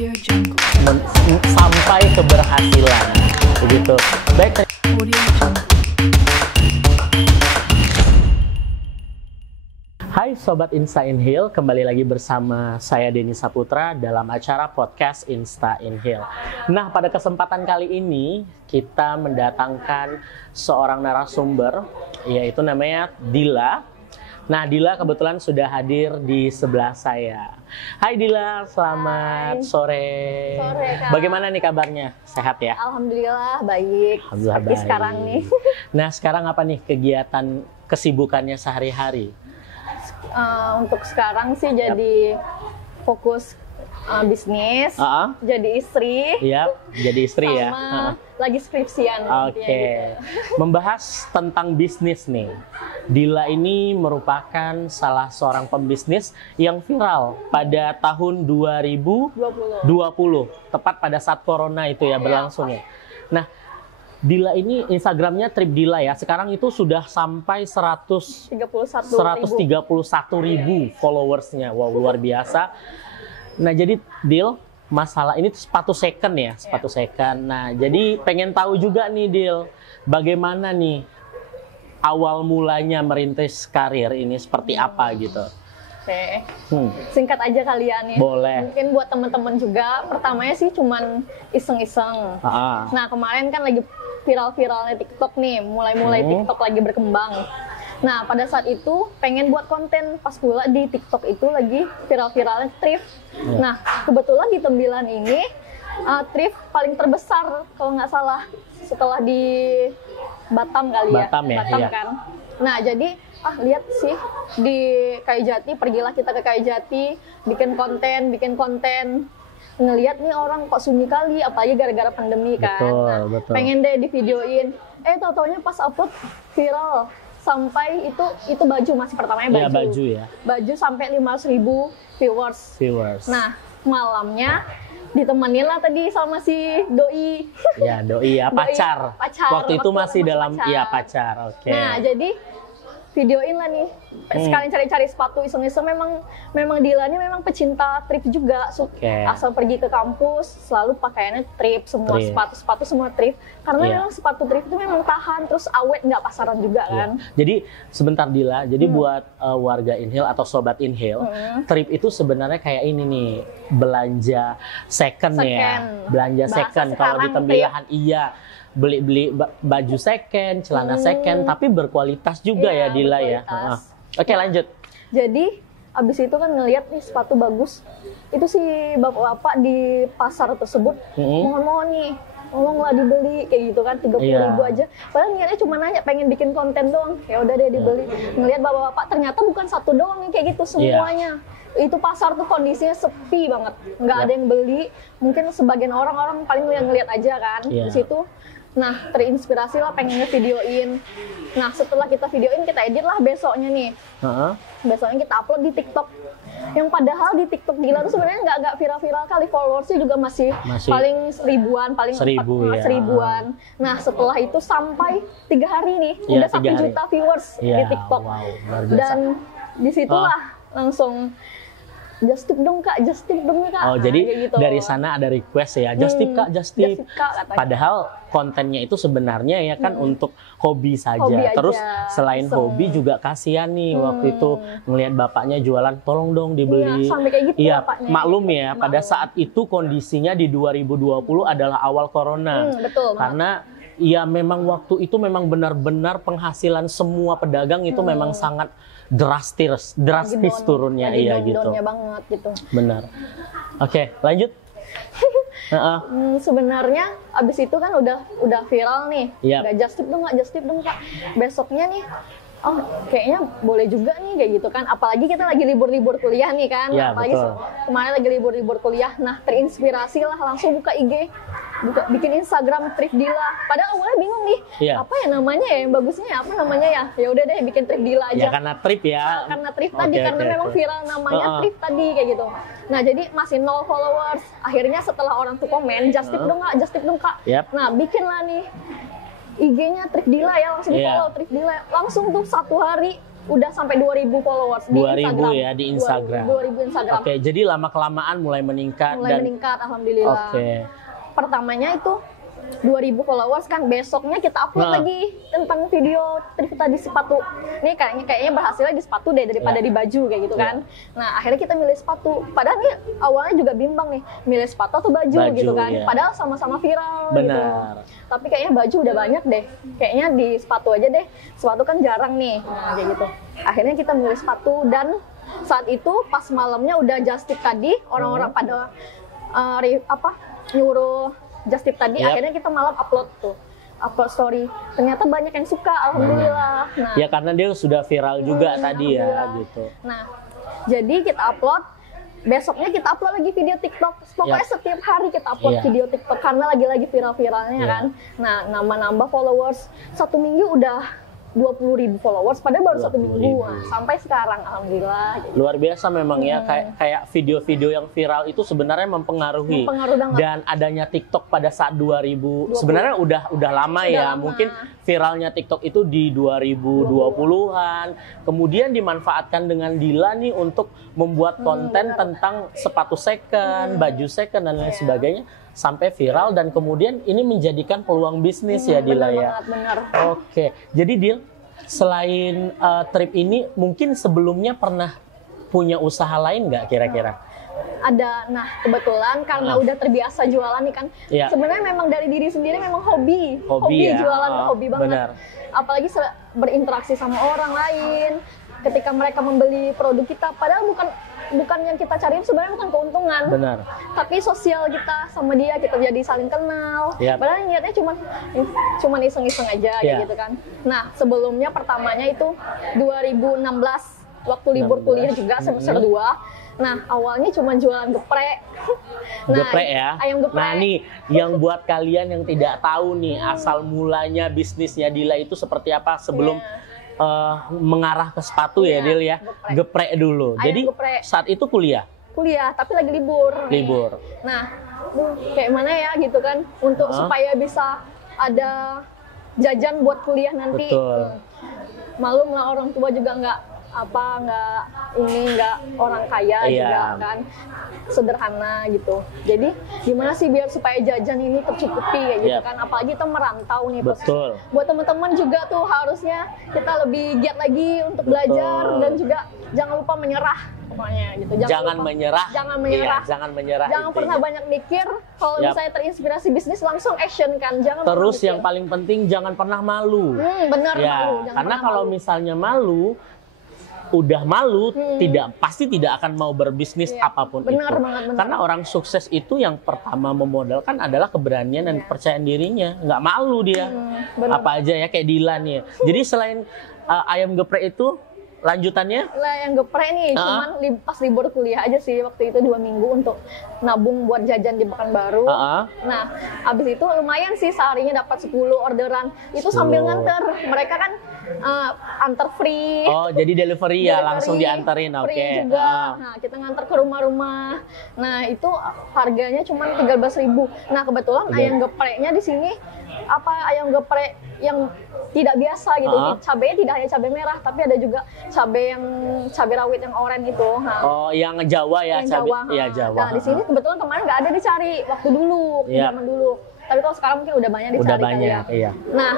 Audio Jungle. Sampai keberhasilan begitu. Baik. Audio Jungle. Hai Sobat Insta Inhale, kembali lagi bersama saya Denny Saputra dalam acara podcast Insta Inhale. Nah, pada kesempatan kali ini kita mendatangkan seorang narasumber, yaitu namanya Dila. Nah, Dila kebetulan sudah hadir di sebelah saya. Hai Dila, selamat sore. Sore, Kak. Bagaimana nih kabarnya? Sehat ya? Alhamdulillah baik. Alhamdulillah Seperti baik. sekarang nih. Nah, sekarang apa nih kegiatan kesibukannya sehari-hari? Untuk sekarang sih jadi fokus bisnis, jadi istri, Iya, jadi istri sama ya. lagi skripsian. Oke, Gitu. Membahas tentang bisnis nih. Dila ini merupakan salah seorang pembisnis yang viral pada tahun 2020, tepat pada saat corona itu ya berlangsung ya. Nah, Dila ini Instagramnya Trip Dila ya. Sekarang itu sudah sampai 131 ribu followersnya. Wow, luar biasa. Nah, jadi Dil, masalah ini sepatu second ya, sepatu second. Nah, jadi pengen tahu juga nih Dil, bagaimana nih awal mulanya merintis karir ini seperti apa gitu. Oke. Singkat aja kali ya nih. Boleh. Mungkin buat teman-teman juga, pertamanya sih cuman iseng-iseng. Nah, kemarin kan lagi viral-viralnya TikTok nih, mulai-mulai TikTok lagi berkembang. Nah, pada saat itu pengen buat konten, pas pula di TikTok itu lagi viral-viralnya thrift. Nah, kebetulan di Tembilan ini thrift paling terbesar kalau nggak salah setelah di Batam kali ya. Batam Kan. Nah, jadi lihat sih di Kayu Jati, pergilah kita ke Kayu Jati, bikin konten. Ngelihat nih orang kok sunyi kali, apalagi gara-gara pandemi kan. Betul. Pengen deh di videoin. Tau-taunya pas upload viral sampai itu baju masih pertamanya baju. Iya, baju ya. Baju sampai 500.000 viewers. Nah, malamnya ditemenin lah tadi sama si doi. Ya, doi ya, pacar. Waktu itu masih dalam pacar. Oke. Nah, jadi videoin lah nih. Sekalian cari-cari sepatu iseng-iseng, memang Dila ini memang pecinta thrift juga. Asal pergi ke kampus selalu pakaiannya thrift, semua sepatu semua thrift. Karena memang sepatu thrift itu memang tahan, terus awet, nggak pasaran juga kan. Jadi sebentar Dila, jadi buat warga Inhale atau sobat Inhale, thrift itu sebenarnya kayak ini nih, belanja second ya. Belanja second kalau di Tembilahan iya. Beli baju second, celana second, tapi berkualitas juga ya Dila ya. Oke, lanjut. Jadi abis itu kan ngelihat nih sepatu bagus, itu si bapak-bapak di pasar tersebut mohon-mohon nih, tolonglah dibeli kayak gitu kan, 30.000 aja. Padahal niatnya cuma nanya, pengen bikin konten doang. Ya udah deh dibeli. Ngelihat bapak-bapak ternyata bukan satu doang nih kayak gitu semuanya. Itu pasar tuh kondisinya sepi banget, nggak ada yang beli. Mungkin sebagian orang paling ngeliat aja kan di situ. Nah, terinspirasi lah pengen ngevideoin. Nah, setelah kita videoin, kita edit lah besoknya nih. Besoknya kita upload di TikTok. Yang padahal di TikTok Dila tuh sebenarnya nggak viral-viral kali, followersnya juga masih paling seribuan, paling 1000-an. Nah, setelah itu sampai 3 hari nih, udah 1 juta viewers di TikTok. Dan disitulah langsung just tip dong kak. Oh, jadi gitu. Dari sana ada request ya, just tip kak. Padahal kontennya itu sebenarnya ya kan untuk hobi saja. Terus selain hobi juga kasihan nih waktu itu ngelihat bapaknya jualan, tolong dong dibeli. Sampai kayak gitu maklum ya, pada saat itu kondisinya di 2020 adalah awal corona. Betul. Karena ya memang waktu itu memang benar-benar penghasilan semua pedagang itu memang sangat drastis turunnya gitu. Banget gitu. Benar. Oke, lanjut. Sebenarnya abis itu kan udah viral nih. Nggak just tip dong kak. Besoknya nih, kayaknya boleh juga nih kayak gitu kan. Apalagi kita lagi libur kuliah nih kan. Apalagi kemarin lagi libur kuliah. Nah, terinspirasi lah langsung buka IG. Bikin Instagram Trip Dila. Padahal awalnya bingung nih, apa ya namanya ya, yang bagusnya ya, apa namanya ya? Ya udah deh bikin Trip Dila aja. Ya karena trip ya. Karena trip tadi, karena memang viral namanya trip tadi kayak gitu. Nah, jadi masih 0 followers. Akhirnya setelah orang tuh komen, just tip dong kak. Nah, bikin lah nih IG-nya Trip Dila ya, langsung di follow Trip Dila. Langsung tuh 1 hari udah sampai 2.000 followers di 2.000 Instagram. ya di Instagram. 2.000 Instagram. Oke, jadi lama-kelamaan mulai meningkat. Mulai meningkat, alhamdulillah. Oke. Pertamanya itu 2.000 followers kan, besoknya kita upload lagi tentang video Trivita di sepatu. Nih kayaknya berhasilnya di sepatu deh daripada di baju kayak gitu kan. Nah, akhirnya kita milih sepatu. Padahal nih awalnya juga bimbang nih, milih sepatu atau baju gitu kan. Padahal sama-sama viral gitu. Tapi kayaknya baju udah banyak deh. Kayaknya di sepatu aja deh. Sepatu kan jarang nih. Nah, kayak gitu. Akhirnya kita milih sepatu dan saat itu pas malamnya udah just tip tadi, orang-orang pada nyuruh just tip tadi, akhirnya kita malam upload story. Ternyata banyak yang suka, alhamdulillah. Nah, ya karena dia sudah viral juga tadi ya gitu. Nah, jadi kita upload, besoknya kita upload lagi video TikTok. Pokoknya setiap hari kita upload video TikTok karena lagi-lagi viral-viralnya kan. Nah, nambah followers. 1 minggu udah 20.000 followers, padahal baru 1 minggu. Sampai sekarang, alhamdulillah. Luar biasa memang ya, kayak video-video yang viral itu sebenarnya mempengaruhi. Dan adanya TikTok pada saat 2000, sebenarnya udah lama ya. Mungkin viralnya TikTok itu di 2020-an. Kemudian dimanfaatkan dengan Dila nih untuk membuat konten tentang sepatu second, baju second dan lain sebagainya. Sampai viral dan kemudian ini menjadikan peluang bisnis ya Dila ya. Benar. Oke, jadi Dil, selain trip ini mungkin sebelumnya pernah punya usaha lain nggak kira-kira? Ada, nah kebetulan karena udah terbiasa jualan nih kan. Sebenarnya memang dari diri sendiri memang hobi ya? Jualan, hobi banget. Benar. Apalagi berinteraksi sama orang lain. Ketika mereka membeli produk kita, padahal bukan yang kita cari sebenarnya bukan keuntungan. Benar. Tapi sosial kita sama dia, kita jadi saling kenal. Padahal niatnya cuma iseng-iseng aja kayak gitu kan. Nah, sebelumnya pertamanya itu 2016 waktu libur kuliah juga semester 2. Nah, awalnya cuma jualan geprek. Geprek ya. Ayam geprek. Nah, nih yang buat kalian yang tidak tahu nih asal mulanya bisnisnya Dila itu seperti apa sebelum mengarah ke sepatu ya Dil ya. Geprek dulu. Jadi saat itu kuliah, tapi lagi libur. Nah, kayak mana ya gitu kan untuk supaya bisa ada jajan buat kuliah nanti. Betul. Malum lah, orang tua juga nggak orang kaya juga kan, sederhana gitu. Jadi gimana sih biar supaya jajan ini tercukupi kayak gitu kan, apalagi kita merantau nih. Betul. Buat teman-teman juga tuh harusnya kita lebih giat lagi untuk belajar dan juga jangan lupa menyerah pokoknya gitu. Jangan menyerah. Jangan pernah banyak mikir. Kalau misalnya terinspirasi bisnis langsung action kan. Terus yang paling penting jangan pernah malu. Bener, malu. Karena kalau misalnya malu, pasti tidak akan mau berbisnis apapun itu. Benar. Karena orang sukses itu yang pertama memodalkan adalah keberanian dan kepercayaan dirinya. Nggak malu dia. Apa aja ya kayak Dilan ya. Jadi selain ayam geprek itu lanjutannya? Yang geprek nih cuman pas libur kuliah aja sih waktu itu 2 minggu untuk nabung buat jajan di Pekanbaru. Nah, abis itu lumayan sih seharinya dapat 10 orderan. Itu sambil nganter. Mereka kan antar free. Oh, jadi delivery ya, langsung diantarin. Free juga. Nah, kita ngantar ke rumah-rumah. Nah, itu harganya cuma 13.000. Nah, kebetulan ayam gepreknya di sini ayam geprek yang tidak biasa gitu. Cabenya tidak hanya cabai merah, tapi ada juga cabai rawit yang oranye itu. Yang Jawa ya, Jawa. Jawa. Nah, di sini kebetulan kemarin nggak ada dicari waktu dulu, zaman dulu. Tapi kalau sekarang mungkin udah banyak dicari. Nah,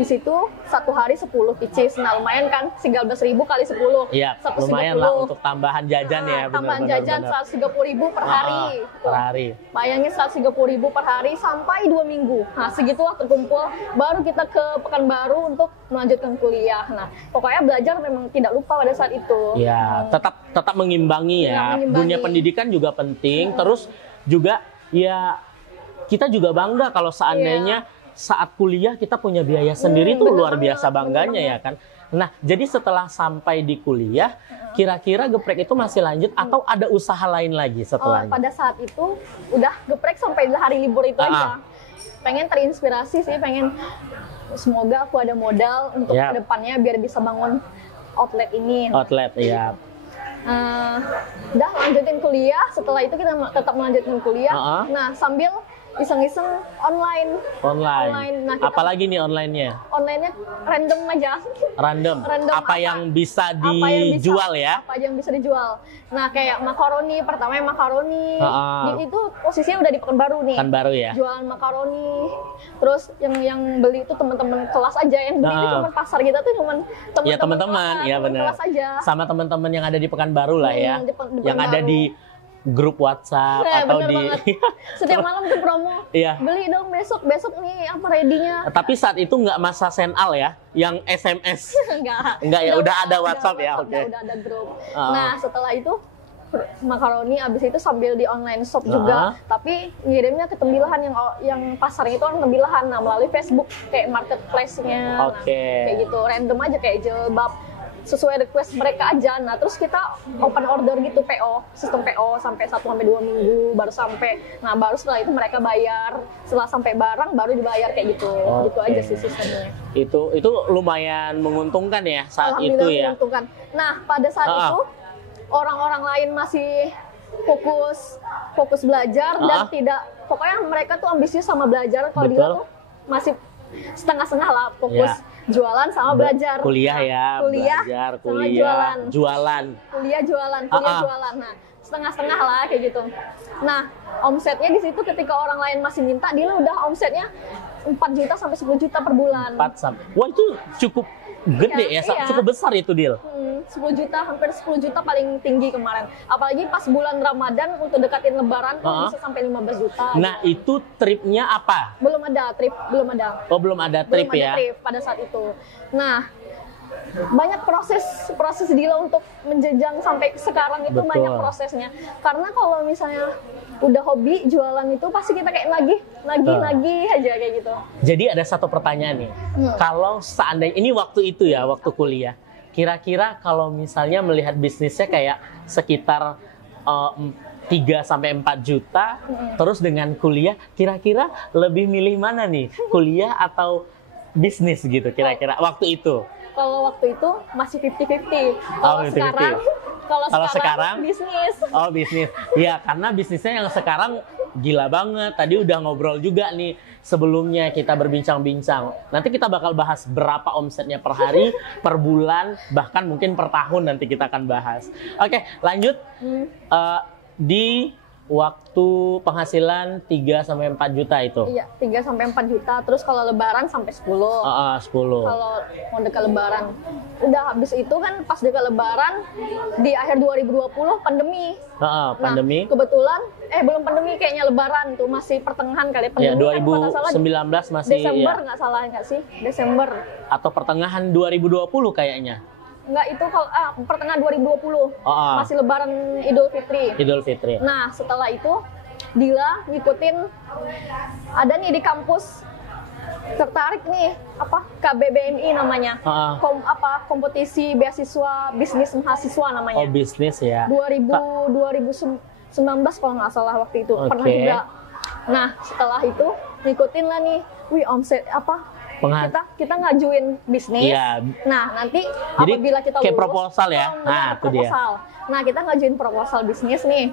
di situ satu hari 10 pieces. Nah, lumayan kan, 13.000 kali 10. Iya, lumayan lah untuk tambahan jajan ya. Tambahan jajan 130.000 per hari. Bayangin 130.000 per hari sampai 2 minggu. Nah, segitu waktu kumpul, baru kita ke Pekanbaru untuk melanjutkan kuliah. Nah, pokoknya belajar memang tidak lupa pada saat itu. Ya, tetap mengimbangi ya. Dunia pendidikan juga penting. Terus juga ya kita juga bangga kalau seandainya saat kuliah kita punya biaya sendiri tuh luar biasa bangganya ya kan. Nah, jadi setelah sampai di kuliah, kira-kira geprek itu masih lanjut atau ada usaha lain lagi setelahnya? Pada saat itu udah geprek sampai hari libur itu aja. Pengen terinspirasi sih, semoga aku ada modal untuk kedepannya biar bisa bangun outlet ini. Udah lanjutin kuliah, setelah itu kita tetap melanjutkan kuliah. Nah, sambil iseng-iseng online. Nah, apalagi nih online-nya? Online-nya random aja. Random. Apa yang bisa dijual ya? Apa yang bisa dijual. Nah, kayak makaroni, pertama makaroni. Itu posisinya udah di Pekanbaru nih. Pekanbaru ya. Jualan makaroni. Terus yang beli itu teman-teman kelas aja, yang beli itu cuma pasar kita tuh cuma teman-teman. Iya benar. Kelas aja. Sama teman-teman yang ada di Pekanbaru lah ya. Di yang ada di grup WhatsApp atau di setiap malam tuh promo. Iya. Beli dong besok nih apa ready-nya. Tapi saat itu nggak masa senal ya, yang SMS. Enggak ya, udah ada WhatsApp ya. Oke. Udah ada grup. Nah, setelah itu makaroni, abis itu sambil di online shop juga, tapi ngirimnya ke Tembilahan yang pasarnya itu kan Tembilahan, nah melalui Facebook kayak marketplace-nya. Kayak gitu, random aja kayak jilbab sesuai request mereka aja. Nah, terus kita open order gitu, sistem PO sampai 1-2 minggu baru sampai. Nah, baru setelah itu mereka bayar. Setelah sampai barang baru dibayar kayak gitu. Gitu aja sih sistemnya. Itu lumayan menguntungkan ya saat itu ya. Menguntungkan. Nah, pada saat itu orang-orang lain masih fokus belajar dan pokoknya mereka tuh ambisius sama belajar. Kalau dia tuh masih setengah-setengah lah, fokus jualan sama belajar. Kuliah ya, belajar, jualan. Kuliah jualan. Nah, setengah-setengah lah kayak gitu. Nah, omsetnya di situ ketika orang lain masih minta, dia udah omsetnya 4 juta sampai 10 juta per bulan. Wah, itu cukup gede ya, cukup besar itu deal. 10 juta, hampir 10 juta paling tinggi kemarin. Apalagi pas bulan Ramadan untuk dekatin Lebaran tuh bisa sampai 15 juta. Nah, itu tripnya apa? Belum ada trip. Oh, belum ada trip ya? Trip pada saat itu. Nah, banyak proses Dila untuk menjejang sampai sekarang itu. Betul. Banyak prosesnya. Karena kalau misalnya udah hobi jualan itu pasti kita kayak nagih aja kayak gitu. Jadi ada satu pertanyaan nih. Kalau seandainya ini waktu itu ya, waktu kuliah, kira-kira kalau misalnya melihat bisnisnya kayak sekitar 3-4 juta, terus dengan kuliah, kira-kira lebih milih mana nih? Kuliah atau bisnis gitu kira-kira waktu itu? Kalau waktu itu masih 50-50. Kalau sekarang bisnis. Oh, bisnis. Iya, karena bisnisnya yang sekarang gila banget. Tadi udah ngobrol juga nih sebelumnya kita berbincang-bincang. Nanti kita bakal bahas berapa omsetnya per hari, per bulan, bahkan mungkin per tahun nanti kita akan bahas. Oke, lanjut. Di waktu penghasilan 3-4 juta itu. Iya, 3-4 juta. Terus kalau lebaran sampai 10. 10. Kalau mau dekat lebaran. Udah habis itu kan pas dekat lebaran di akhir 2020 pandemi. Pandemi. Nah, kebetulan belum pandemi kayaknya, lebaran tuh masih pertengahan kali pandemi. Ya, 2019 masih Desember nggak sih? Desember. Atau pertengahan 2020 kayaknya. Enggak, itu kalau pertengahan 2020 masih lebaran Idul Fitri. Nah, setelah itu Dila ngikutin, ada nih di kampus tertarik nih KBBMI namanya. Kompetisi beasiswa bisnis mahasiswa namanya. Oh, bisnis ya. 2019 kalau nggak salah waktu itu. Pernah juga. Nah, setelah itu ngikutin lah nih. Omset kita ngajuin bisnis. Iya. Nah, nanti jadi, apabila kita kayak proposal ya. Nah, itu dia. Nah, kita ngajuin proposal bisnis nih.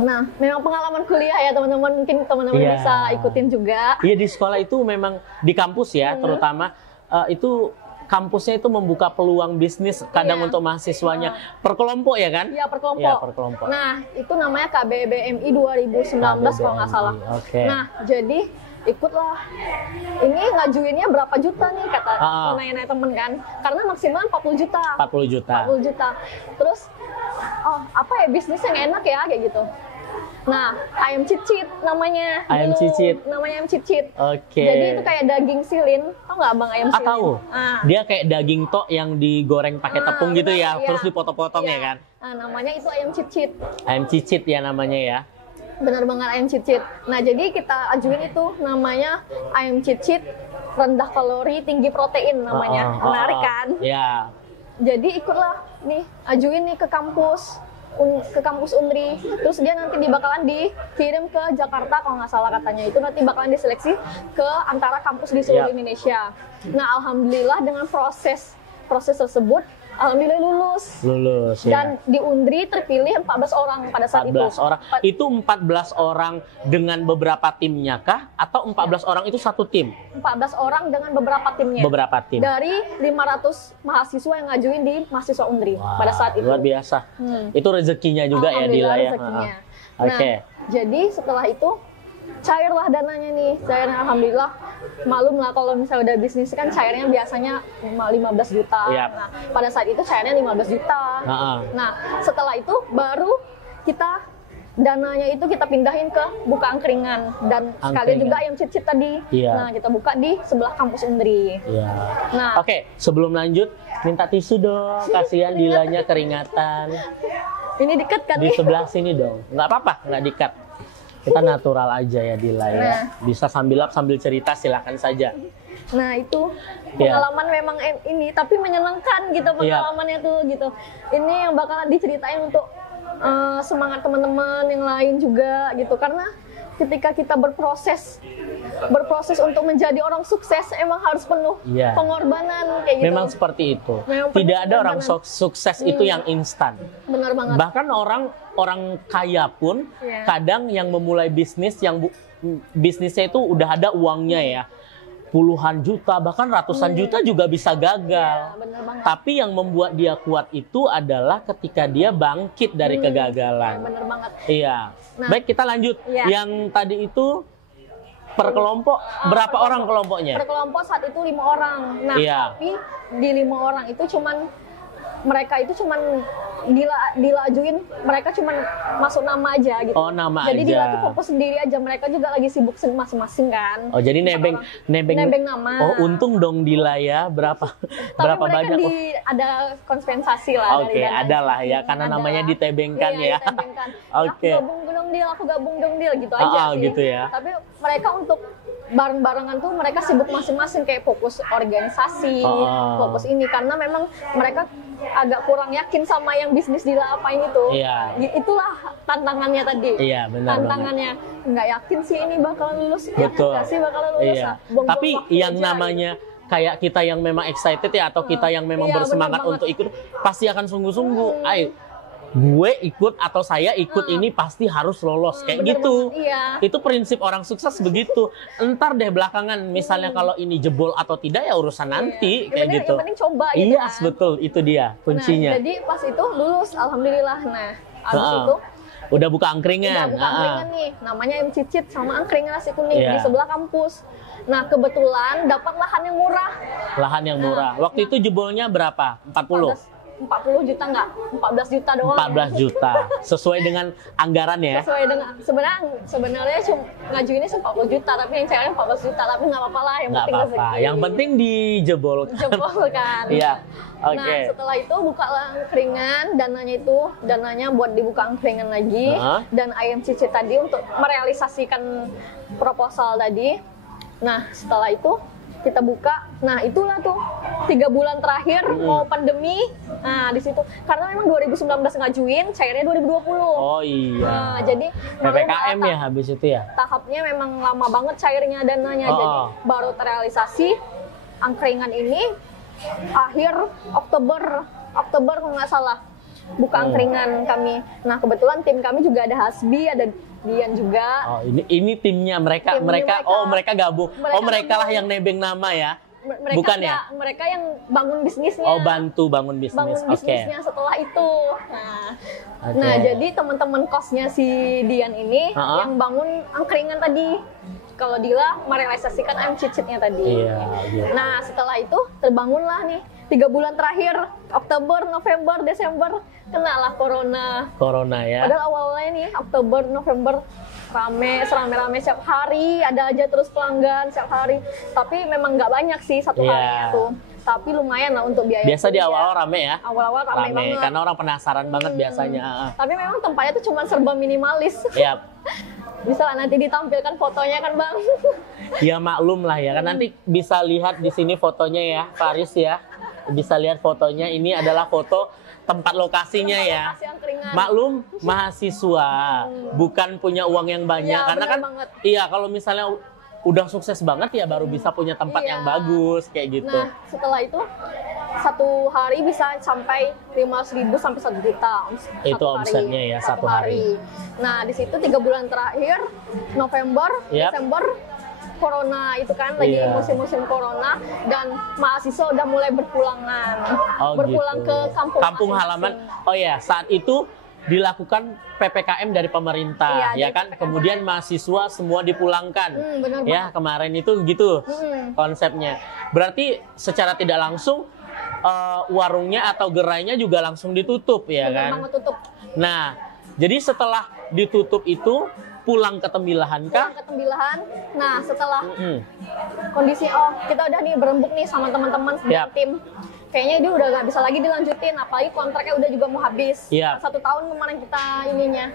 Nah, memang pengalaman kuliah ya teman-teman, mungkin teman-teman bisa ikutin juga. Iya, di sekolah itu memang di kampus ya, terutama itu kampusnya itu membuka peluang bisnis kadang untuk mahasiswanya per kelompok ya kan? Iya, per kelompok. Ya, per kelompok. Nah, itu namanya KBBMI 2019 kalau nggak salah. Nah, jadi ikutlah. Ini ngajuinnya berapa juta nih kata nanya-nanya temen kan? Karena maksimal 40 juta. 40 juta. Terus bisnis yang enak ya kayak gitu. Nah, ayam cicit namanya. Namanya ayam cicit. Jadi itu kayak daging silin. Tau nggak Bang ayam silin? Tahu. Dia kayak daging tok yang digoreng pakai tepung gitu ya, terus dipotong-potong ya kan? Nah, namanya itu ayam cicit. Ayam cicit ya namanya ya. Benar banget, ayam cicit. Nah, jadi kita ajuin itu namanya ayam cicit rendah kalori, tinggi protein namanya. Menarik kan? Iya. Jadi ikutlah nih, ajuin nih ke kampus Unri. Terus dia nanti bakalan dikirim ke Jakarta kalau nggak salah katanya. Itu nanti bakalan diseleksi ke antara kampus di seluruh Indonesia. Nah, alhamdulillah dengan proses tersebut Alhamdulillah lulus. Lulus ya. Dan di Undri terpilih 14 orang pada saat 14 itu. orang. Itu 14 orang dengan beberapa timnya kah? Atau 14 orang itu satu tim? 14 orang dengan beberapa timnya. Beberapa tim. Dari 500 mahasiswa yang ngajuin di mahasiswa Undri pada saat itu. Luar biasa. Itu rezekinya juga ya Dila ya. Rezekinya. Oke. Jadi setelah itu cairlah dananya nih. Cairnya alhamdulillah. Malum lah kalau misalnya udah bisnis kan cairnya biasanya 15 juta. Yap. Nah, pada saat itu cairnya 15 juta. Nah, setelah itu baru kita dananya itu kita pindahin ke buka angkringan dan sekalian juga ayam cicit tadi. Iya. Nah, kita buka di sebelah kampus Undri. Iya. Nah, Oke, sebelum lanjut minta tisu dong. Kasihan Dilanya keringatan. ini deket kan Di nih? sebelah sini dong. Nggak apa-apa, nggak dikat. Kita natural aja ya Dila ya. Nah. Bisa sambil cerita silahkan saja. Nah itu pengalaman memang ini tapi menyenangkan gitu pengalamannya tuh gitu. Ini yang bakalan diceritain untuk semangat teman-teman yang lain juga gitu karena ketika kita berproses untuk menjadi orang sukses emang harus penuh pengorbanan kayak gitu. Memang seperti itu. Memang tidak ada orang sukses itu yang instan. Benar banget. Bahkan orang kaya pun kadang yang memulai bisnis yang bisnisnya itu udah ada uangnya ya. Puluhan juta bahkan ratusan juta juga bisa gagal. Benar banget. Tapi yang membuat dia kuat itu adalah ketika dia bangkit dari kegagalan. Benar banget. Iya. Nah, baik kita lanjut. Yang tadi itu per kelompok berapa orang kelompoknya? Per kelompok saat itu 5 orang. Nah, tapi di 5 orang itu mereka itu cuman dilajuin, mereka cuman masuk nama aja gitu. Oh, nama jadi aja. Dila tuh fokus sendiri aja, mereka juga lagi sibuk masing-masing kan. Oh, jadi nebeng nama. Oh, untung dong Dila ya. Berapa banyak? Tapi ada kompensasi lah Oke, ada lah ya karena namanya ditebengkan ya. Oke. Aku gabung dong Dil gitu aja sih. Gitu ya. Tapi mereka untuk bareng-barengan tuh mereka sibuk masing-masing kayak fokus organisasi, fokus ini karena memang mereka agak kurang yakin sama yang bisnis Dila apain itu. Iya. Itulah tantangannya tadi. Iya, benar. Tantangannya nggak yakin sih ini bakal lulus. Betul. Yakin sih bakal lulus. Iya. Tapi yang namanya kayak kita yang memang excited ya atau kita yang memang bersemangat untuk ikut pasti akan sungguh-sungguh. Ayo, gue ikut atau saya ikut ini pasti harus lolos kayak gitu. Iya. Itu prinsip orang sukses begitu. Entar deh belakangan misalnya kalau ini jebol atau tidak ya urusan nanti kayak gitu. Yang penting coba gitu. Iya, kan. betul itu dia kuncinya. Nah, jadi pas itu lulus alhamdulillah. Nah, abis itu udah buka angkringan. Udah buka angkringan nih. Namanya M Cicit sama angkringan nasi kuning di Iya. sebelah kampus. Nah, kebetulan dapat lahan yang murah. Lahan yang murah. Waktu itu jebolnya berapa? 40? 40 juta enggak? 14 juta doang. 14 juta. Sesuai dengan anggaran ya? Sesuai dengan sebenarnya cuma ngajuinnya 40 juta tapi yang cairnya 14 juta tapi nggak apa-apa lah yang penting rezeki. Yang penting dijebolkan. Jebolkan. Iya. Oke. Nah, setelah itu buka angkringan, dananya buat dibuka angkringan lagi dan ayam cicit tadi untuk merealisasikan proposal tadi. Nah, setelah itu kita buka. Nah, itulah tuh 3 bulan terakhir mau pandemi. Nah, di situ karena memang 2019 ngajuin, cairnya 2020. Oh iya. Nah, jadi PPKM ya habis itu ya. Tahapnya memang lama banget cairnya dananya. Jadi baru terrealisasi angkringan ini akhir Oktober kalau nggak salah buka angkringan kami. Nah, kebetulan tim kami juga ada Hasbi, ada Dian juga. Oh, ini timnya mereka gabung. Mereka lah yang nebeng nama ya. Bukan ya? Mereka yang bangun bisnisnya. Oh, bantu bangun bisnis. Bangun bisnisnya setelah itu. Nah, jadi teman-teman kosnya si Dian ini yang bangun angkringan tadi. Kalau Dila merealisasikan ayam cicitnya tadi. Iya. Nah, setelah itu terbangunlah nih 3 bulan terakhir, Oktober, November, Desember, kenalah corona. Corona ya. Padahal awalnya nih Oktober, November serame-rame setiap hari, ada aja terus pelanggan setiap hari. Tapi memang nggak banyak sih satu harinya tuh. Tapi lumayan lah untuk biaya. Biasa di awal-awal rame ya. Awal-awal rame banget. Karena orang penasaran banget biasanya. Tapi memang tempatnya tuh cuma serba minimalis. Iya. Bisa lah nanti ditampilkan fotonya kan Bang. Ya maklum lah ya kan nanti bisa lihat di sini fotonya ya Faris ya. Bisa lihat fotonya, ini adalah foto tempat lokasinya ya. Maklum mahasiswa, bukan punya uang yang banyak karena kan banget. Iya kalau misalnya udah sukses banget ya baru bisa punya tempat yang bagus kayak gitu. Nah, setelah itu satu hari bisa sampai 500.000 sampai 1 juta. Itu omsetnya ya satu hari. Nah di situ 3 bulan terakhir November, Desember Corona itu kan lagi musim-musim Corona dan mahasiswa udah mulai berpulangan, berpulang ke kampung halaman. Oh ya, saat itu dilakukan PPKM dari pemerintah, ya kan? Kemudian mahasiswa semua dipulangkan, ya kemarin itu gitu konsepnya. Berarti secara tidak langsung warungnya atau gerainya juga langsung ditutup, ya kan? Tutup. Nah, jadi setelah ditutup itu pulang ke Tembilahan kah? Pulang ke Tembilahan. Nah, setelah kondisi kita udah nih berembuk nih sama teman-teman tim. Kayaknya dia udah nggak bisa lagi dilanjutin, apalagi kontraknya udah juga mau habis. 1 tahun kemarin kita ininya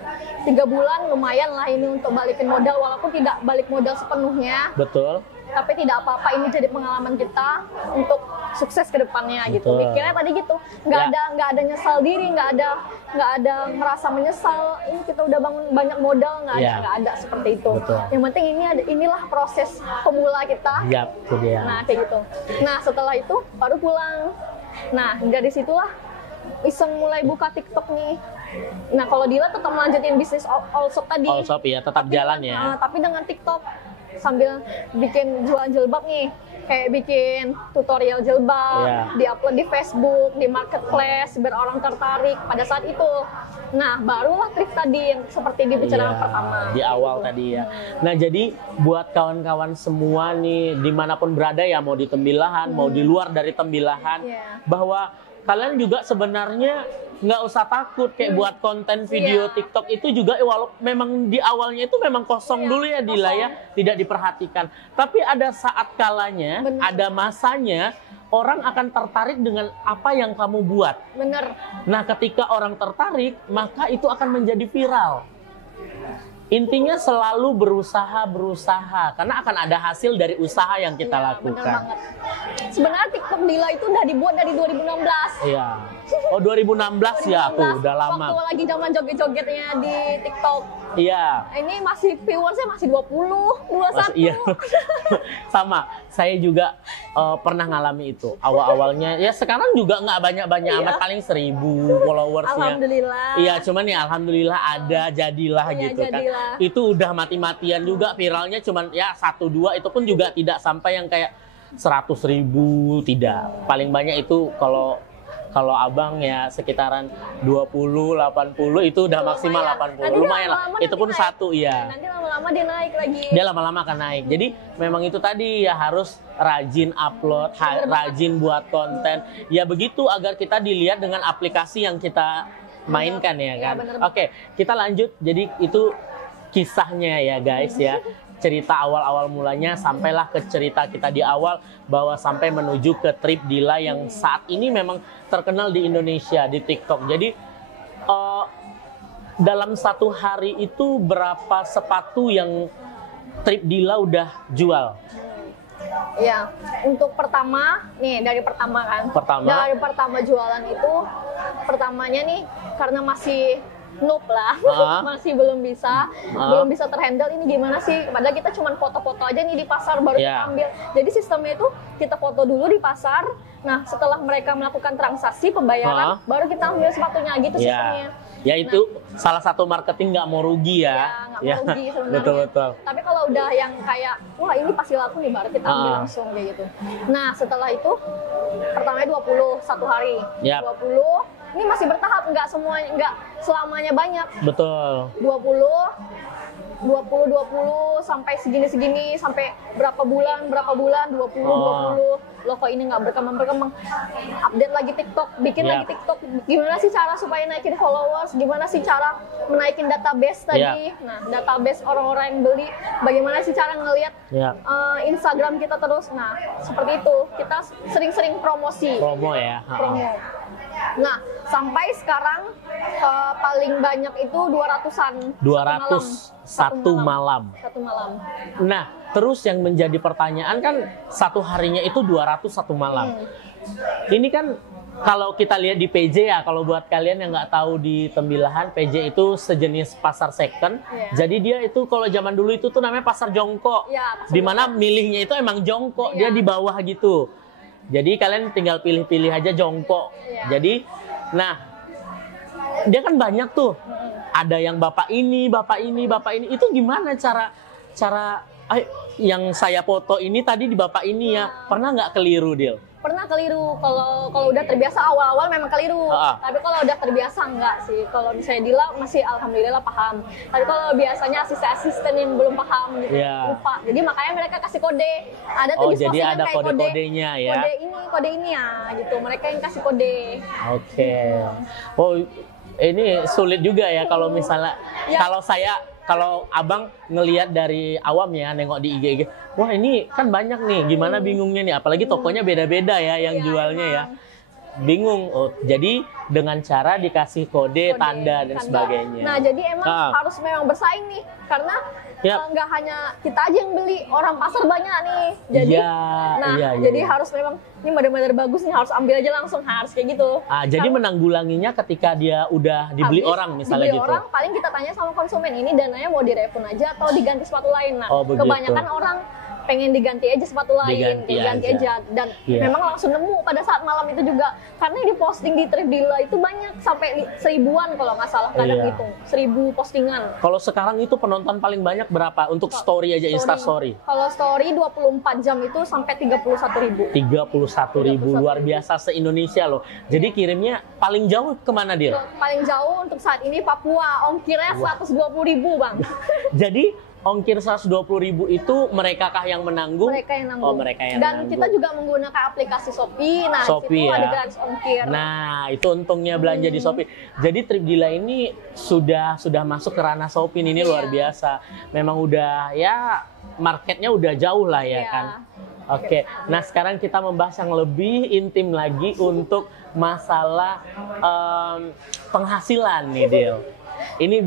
3 bulan lumayan lah ini untuk balikin modal, walaupun tidak balik modal sepenuhnya. Betul. Tapi tidak apa-apa, ini jadi pengalaman kita untuk sukses ke depannya gitu. Mikirnya tadi gitu, nggak ada nyesal diri, nggak ada merasa menyesal. Ini kita udah bangun banyak modal, nggak ada seperti itu. Betul. Yang penting inilah proses pemula kita. Nah kayak gitu. Nah setelah itu baru pulang. Nah dari situlah iseng mulai buka TikTok nih. Nah kalau Dila tetap melanjutin bisnis all shop tadi. All shop ya, tetap jalan ya. Tapi dengan TikTok sambil bikin jualan jilbab nih, kayak bikin tutorial jilbab, diupload di Facebook, di marketplace biar orang tertarik pada saat itu. Nah barulah trik tadi yang seperti dibicarakan pertama di awal tadi ya. Nah jadi buat kawan-kawan semua nih dimanapun berada ya, mau di Tembilahan, mau di luar dari Tembilahan, bahwa kalian juga sebenarnya nggak usah takut kayak buat konten video TikTok itu juga walaupun memang di awalnya itu memang kosong dulu ya Dila ya, tidak diperhatikan. Tapi ada saat kalanya, ada masanya orang akan tertarik dengan apa yang kamu buat. Nah ketika orang tertarik, maka itu akan menjadi viral. Intinya selalu berusaha karena akan ada hasil dari usaha yang kita lakukan. Sebenarnya TikTok Dila itu udah dibuat dari 2016. Iya. Oh 2016 ya, aku udah lama. Waktu lagi zaman joget-jogetnya di TikTok. Iya. Ini masih viewersnya masih 20, 21. Iya. Sama, saya juga pernah ngalami itu. Awal-awalnya, ya sekarang juga nggak banyak-banyak amat, paling 1000 followersnya. Alhamdulillah. Iya, cuman ya alhamdulillah ada, jadilah gitu kan. Itu udah mati-matian juga, viralnya cuman ya 1-2, itu pun juga tidak sampai yang kayak 100.000, tidak. Paling banyak itu kalau abang ya sekitaran 20, 80 itu udah maksimal 80. Lumayan lah. Itu pun satu ya. Nanti lama-lama dia naik lagi. Dia lama-lama akan naik. Jadi memang itu tadi ya, harus rajin upload, rajin buat konten. Ya begitu agar kita dilihat dengan aplikasi yang kita mainkan ya kan. Oke, kita lanjut. Jadi itu kisahnya ya guys ya. Cerita awal-awal mulanya sampailah ke cerita kita di awal, bahwa sampai menuju ke trip Dila yang saat ini memang terkenal di Indonesia di TikTok. Jadi dalam satu hari itu berapa sepatu yang trip Dila udah jual? Ya, untuk pertama nih dari pertama kan. Dari pertama jualan itu, pertamanya nih karena masih noob lah, masih belum bisa terhandle ini gimana sih, padahal kita cuma foto-foto aja nih di pasar baru kita ambil. Jadi sistemnya itu kita foto dulu di pasar, nah setelah mereka melakukan transaksi pembayaran baru kita ambil sepatunya gitu sistemnya. Ya itu salah satu marketing nggak mau rugi ya. Nggak mau rugi sebenarnya. Betul. Tapi kalau udah yang kayak wah ini pasti laku nih, baru kita ambil langsung kayak gitu. Nah setelah itu pertamanya 20 satu hari, 20 ini masih bertahap, nggak selamanya banyak. Betul. 20 sampai segini sampai berapa bulan 20 loh kok ini nggak berkembang. Update lagi TikTok, bikin lagi TikTok. Gimana sih cara supaya naikin followers? Gimana sih cara menaikin database tadi? Nah, database orang-orang yang beli. Bagaimana sih cara ngelihat Instagram kita terus? Nah, seperti itu. Kita sering-sering promosi. Promo ya. Promo. Nah, sampai sekarang paling banyak itu 200-an. 200 satu malam. Nah, terus yang menjadi pertanyaan kan satu harinya itu 200 satu malam. Ini kan kalau kita lihat di PJ ya, kalau buat kalian yang nggak tahu di Tembilahan, PJ itu sejenis pasar second. Jadi dia itu kalau zaman dulu itu tuh namanya pasar jongkok. Dimana milihnya itu emang jongkok, dia di bawah gitu. Jadi kalian tinggal pilih-pilih aja jongkok. Iya. Jadi, nah dia kan banyak tuh. Ada yang bapak ini. Itu gimana cara yang saya foto ini tadi di bapak ini ya? Pernah nggak keliru, Dil? Pernah keliru. Kalau udah terbiasa awal-awal memang keliru. Tapi kalau udah terbiasa enggak sih. Kalau misalnya Dila masih alhamdulillah paham. Tapi kalau biasanya asisten yang belum paham gitu, lupa. Jadi makanya mereka kasih kode. Ada tuh di jadi ada kayak kode-kodenya ya. Kode ini ya gitu. Mereka yang kasih kode. Oke. Oh, ini sulit juga ya kalau misalnya kalau abang ngelihat dari awam ya, nengok di IG, wah ini kan banyak nih, gimana bingungnya nih, apalagi tokonya beda-beda ya yang jualnya ya, bingung. Oh, jadi dengan cara dikasih kode, tanda dan sebagainya. Nah jadi emang harus memang bersaing nih, karena nggak hanya kita aja yang beli, orang pasar banyak nih. Jadi, jadi harus memang ini benar-benar bagus nih, harus ambil aja langsung, harus kayak gitu. Jadi menanggulanginya ketika dia udah dibeli orang misalnya dibeli gitu. Orang paling kita tanya sama konsumen, ini dananya mau direfund aja atau diganti sepatu lain. Nah, kebanyakan orang pengen diganti aja sepatu lain, diganti aja. Dan memang langsung nemu pada saat malam itu juga, karena di posting di Trip Dila itu banyak, sampai 1000-an kalau nggak salah, kadang hitung 1000 postingan. Kalau sekarang itu penonton paling banyak berapa untuk story aja, Insta story? Kalau story 24 jam itu sampai 31.000. 31.000, luar biasa, se-Indonesia loh. Jadi kirimnya paling jauh kemana, Dil? Paling jauh untuk saat ini Papua, ongkirnya 120.000 Bang. Jadi ongkir 120.000 itu mereka kah yang menanggung? Mereka yang nanggung. Oh, mereka yang menanggung. Dan kita juga menggunakan aplikasi Shopee. Nah, Shopee, situ ada gratis ongkir. Nah, itu untungnya belanja di Shopee. Jadi Trip Dila ini sudah masuk ke ranah Shopee ini luar biasa. Memang udah marketnya udah jauh lah ya kan. Oke. Nah, sekarang kita membahas yang lebih intim lagi untuk masalah penghasilan nih, Dil. Ini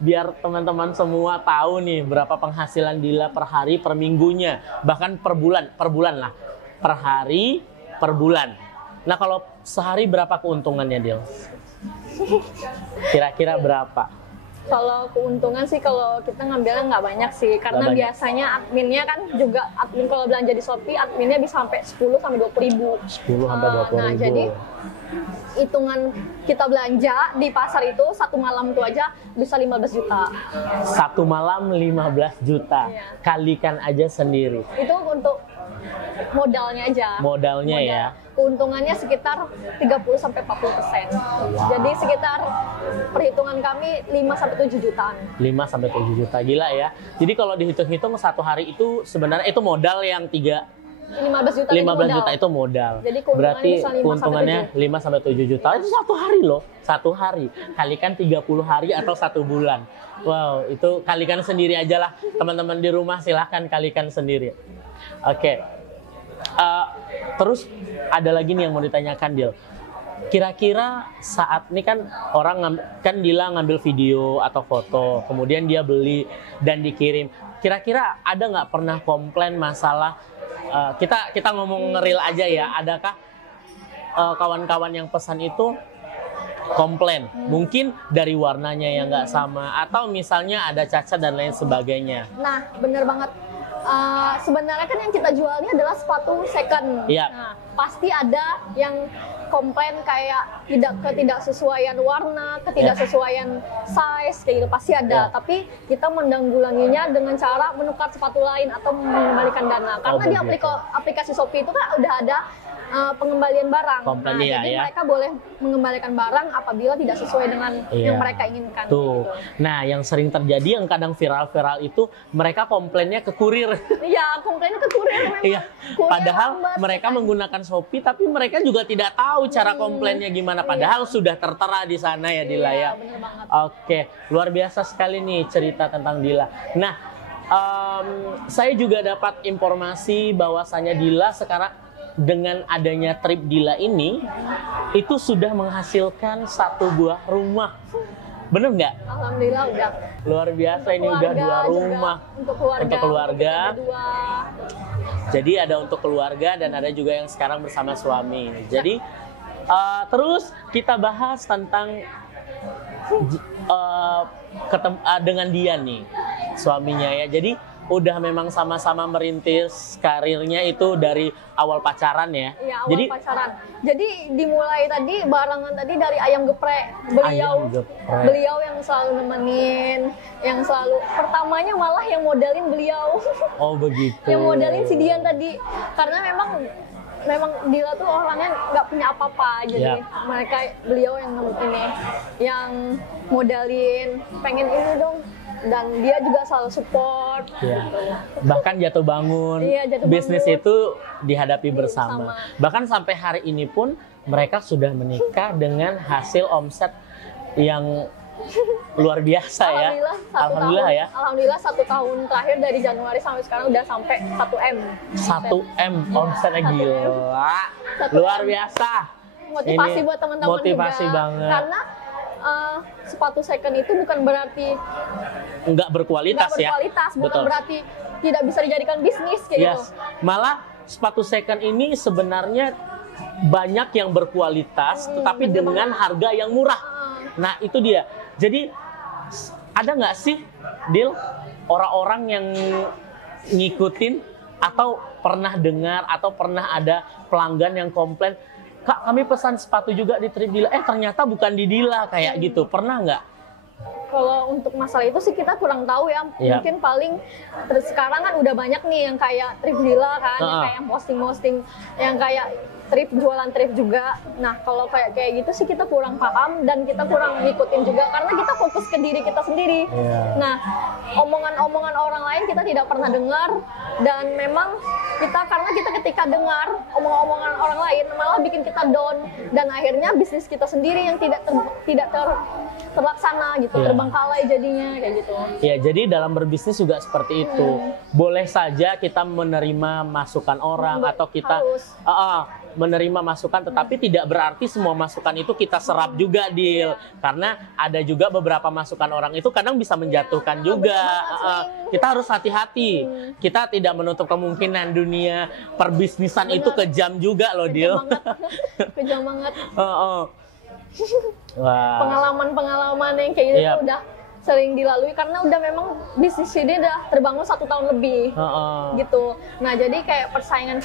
biar teman-teman semua tahu nih berapa penghasilan Dila per hari, per minggunya, bahkan per bulan lah. Per hari, per bulan. Nah, kalau sehari berapa keuntungannya, Dil? Kira-kira berapa? Kalau keuntungan sih kalau kita ngambilnya nggak banyak sih, karena biasanya adminnya kan juga, admin kalau belanja di Shopee adminnya bisa sampai 10 sampai 20.000. 10 sampai 20.000. Nah, jadi hitungan kita belanja di pasar itu satu malam itu aja bisa 15 juta. Satu malam 15 juta. Kalikan aja sendiri. Itu untuk modalnya aja. Modalnya ya. Keuntungannya sekitar 30 sampai 40%. Jadi sekitar perhitungan kami 5 sampai 7 jutaan. 5 sampai 7 juta, gila ya. Jadi kalau dihitung-hitung satu hari itu sebenarnya itu modal yang 15 juta, 15 juta itu modal. Jadi berarti keuntungannya 5 sampai 7 juta. Itu satu hari loh. Satu hari. Kalikan 30 hari atau 1 bulan. Wow, itu kalikan sendiri aja lah. Teman-teman di rumah silahkan kalikan sendiri. Oke. Terus ada lagi nih yang mau ditanyakan, Dil. Kira-kira saat ini kan orang kan Dila ngambil video atau foto, kemudian dia beli dan dikirim. Kira-kira ada nggak pernah komplain masalah kita ngomong real aja ya, adakah kawan-kawan yang pesan itu komplain? Mungkin dari warnanya yang nggak sama, atau misalnya ada cacat dan lain sebagainya. Nah, bener banget. Sebenarnya kan yang kita jual ini adalah sepatu second. Nah, pasti ada yang komplain kayak ketidaksesuaian warna, ketidaksesuaian size, kayak gitu pasti ada. Tapi kita menanggulanginya dengan cara menukar sepatu lain atau mengembalikan dana. Karena di aplikasi Shopee itu kan udah ada pengembalian barang. Jadi mereka boleh mengembalikan barang apabila tidak sesuai dengan yang mereka inginkan. Tuh. Gitu. Nah, yang sering terjadi yang kadang viral-viral itu mereka komplainnya ke kurir. Iya, komplainnya ke kurir memang. Iya. Padahal mereka menggunakan Shopee tapi mereka juga tidak tahu cara komplainnya gimana. Padahal sudah tertera di sana ya, Dila ya. Bener banget. Oke, luar biasa sekali nih cerita tentang Dila. Nah, saya juga dapat informasi bahwasannya Dila sekarang dengan adanya Trip Dila ini itu sudah menghasilkan 1 buah rumah. Bener nggak? Alhamdulillah udah. Luar biasa, ini udah 2 rumah untuk keluarga. Jadi ada untuk keluarga dan ada juga yang sekarang bersama suami. Jadi terus kita bahas tentang dengan dia nih, suaminya ya. Jadi udah memang sama-sama merintis karirnya itu dari awal pacaran ya? Iya, awal pacaran. Jadi dimulai tadi barengan tadi dari ayam geprek. Beliau yang selalu nemenin, yang selalu pertamanya malah yang modelin beliau. Oh begitu. Yang modelin si Dian tadi, karena memang Dila tuh orangnya nggak punya apa-apa, jadi beliau yang modelin, pengen ini dong, dan dia juga selalu support. Gitu. Bahkan jatuh bangun, bisnis itu dihadapi bersama. Bahkan sampai hari ini pun mereka sudah menikah dengan hasil omset yang luar biasa ya. Alhamdulillah 1 tahun terakhir dari Januari sampai sekarang udah sampai 1 M. 1 M omsetnya gila. Luar biasa. Motivasi buat teman-teman juga. Motivasi banget. Karena sepatu second itu bukan berarti nggak berkualitas ya. Bukan berarti tidak bisa dijadikan bisnis kayak gitu. Malah sepatu second ini sebenarnya banyak yang berkualitas tetapi dengan harga yang murah. Nah, itu dia. Jadi ada nggak sih, Dil, orang-orang yang ngikutin atau pernah dengar atau pernah ada pelanggan yang komplain, Kak, kami pesan sepatu juga di Trip Dila, ternyata bukan di Dila kayak gitu. Pernah nggak? Kalau untuk masalah itu sih kita kurang tahu ya. Mungkin paling sekarang kan udah banyak nih yang kayak Trip Dila kan, yang kayak posting-posting, yang kayak jualan trip juga. Nah, kalau kayak gitu sih kita kurang paham dan kita kurang ngikutin juga karena kita fokus ke diri kita sendiri. Nah, omongan-omongan orang lain kita tidak pernah dengar, dan memang karena kita ketika dengar omongan-omongan orang lain malah bikin kita down, dan akhirnya bisnis kita sendiri yang tidak terlaksana gitu, terbengkalai jadinya kayak gitu. Ya, jadi dalam berbisnis juga seperti itu. Boleh saja kita menerima masukan orang atau kita menerima masukan, tetapi tidak berarti semua masukan itu kita serap juga, Dil. Karena ada juga beberapa masukan orang itu kadang bisa menjatuhkan juga. Kita harus hati-hati. Kita tidak menutup kemungkinan dunia perbisnisan itu kejam juga loh, Dil. Kejam banget. Pengalaman-pengalaman yang kayak gitu udah sering dilalui karena udah memang bisnis ini udah terbangun 1 tahun lebih gitu. Nah, jadi kayak persaingan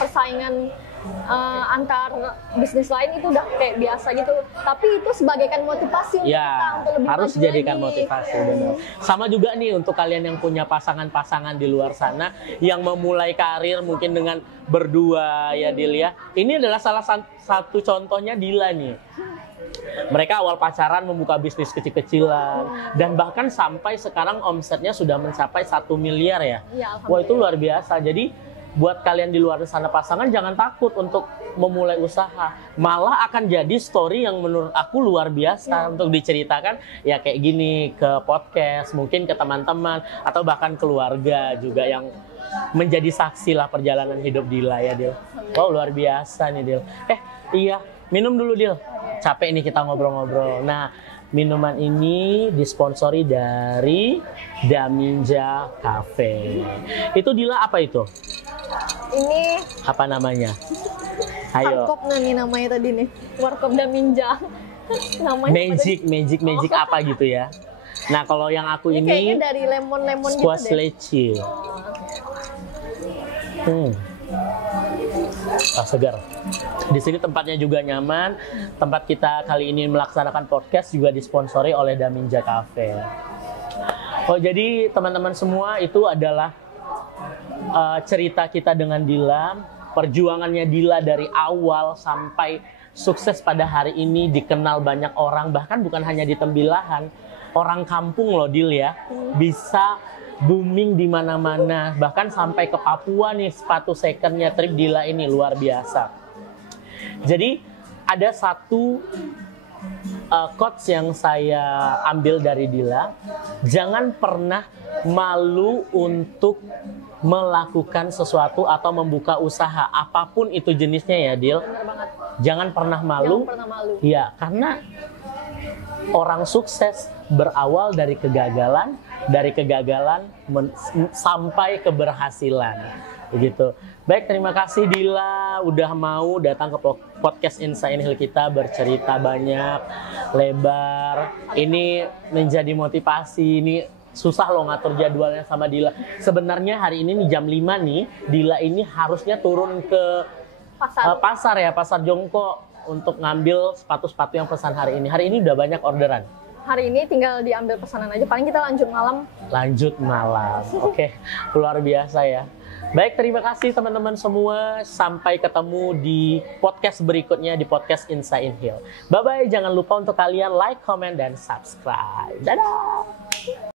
antar bisnis lain itu udah kayak biasa gitu. Tapi itu sebagaikan motivasi untuk kita untuk lebih harus maju jadikan lagi. motivasi, benar. Sama juga nih untuk kalian yang punya pasangan-pasangan di luar sana yang memulai karir mungkin dengan berdua ya, Dil ya. Ini adalah salah satu contohnya Dila nih. Mereka awal pacaran membuka bisnis kecil-kecilan dan bahkan sampai sekarang omsetnya sudah mencapai 1 miliar ya. Wah, itu luar biasa. Jadi buat kalian di luar sana pasangan jangan takut untuk memulai usaha. Malah akan jadi story yang menurut aku luar biasa untuk diceritakan ya kayak gini ke podcast, mungkin ke teman-teman atau bahkan keluarga juga yang menjadi saksi lah perjalanan hidup Dila ya, Dil. Wow, luar biasa nih, Dil. Iya, minum dulu, Dil. Capek nih kita ngobrol-ngobrol. Nah, minuman ini disponsori dari Daminja Cafe. Itu Dila apa itu? Ini apa namanya? Ayo. Warkop nih namanya tadi nih. Warkop Daminja. Namanya magic apa gitu ya. Nah, kalau yang aku ini kayaknya dari lemon squash gitu deh. leci. Segar. Di sini tempatnya juga nyaman. Tempat kita kali ini melaksanakan podcast juga disponsori oleh Daminja Cafe. Oh, jadi teman-teman semua itu adalah cerita kita dengan Dila, perjuangannya Dila dari awal sampai sukses pada hari ini, dikenal banyak orang, bahkan bukan hanya di Tembilahan, orang kampung loh, Dil ya, bisa booming di mana-mana, bahkan sampai ke Papua nih sepatu secondnya Trip Dila ini luar biasa. Jadi ada satu quotes yang saya ambil dari Dila, jangan pernah malu untuk melakukan sesuatu atau membuka usaha apapun itu jenisnya ya, Dil. Jangan pernah malu. Ya, karena orang sukses berawal dari kegagalan, sampai keberhasilan. Begitu. Baik, terima kasih Dila udah mau datang ke podcast Insta In Heal kita, bercerita banyak, lebar. Ini menjadi motivasi. Ini susah loh ngatur jadwalnya sama Dila. Sebenarnya hari ini nih jam 5 nih, Dila ini harusnya turun ke pasar ya, Pasar Jongko untuk ngambil sepatu-sepatu yang pesan hari ini. Hari ini udah banyak orderan. Hari ini tinggal diambil pesanan aja, paling kita lanjut malam. Lanjut malam, oke. Luar biasa ya. Baik, terima kasih teman-teman semua. Sampai ketemu di podcast berikutnya, di podcast Insta in Heal. Bye-bye, jangan lupa untuk kalian like, comment, dan subscribe. Dadah!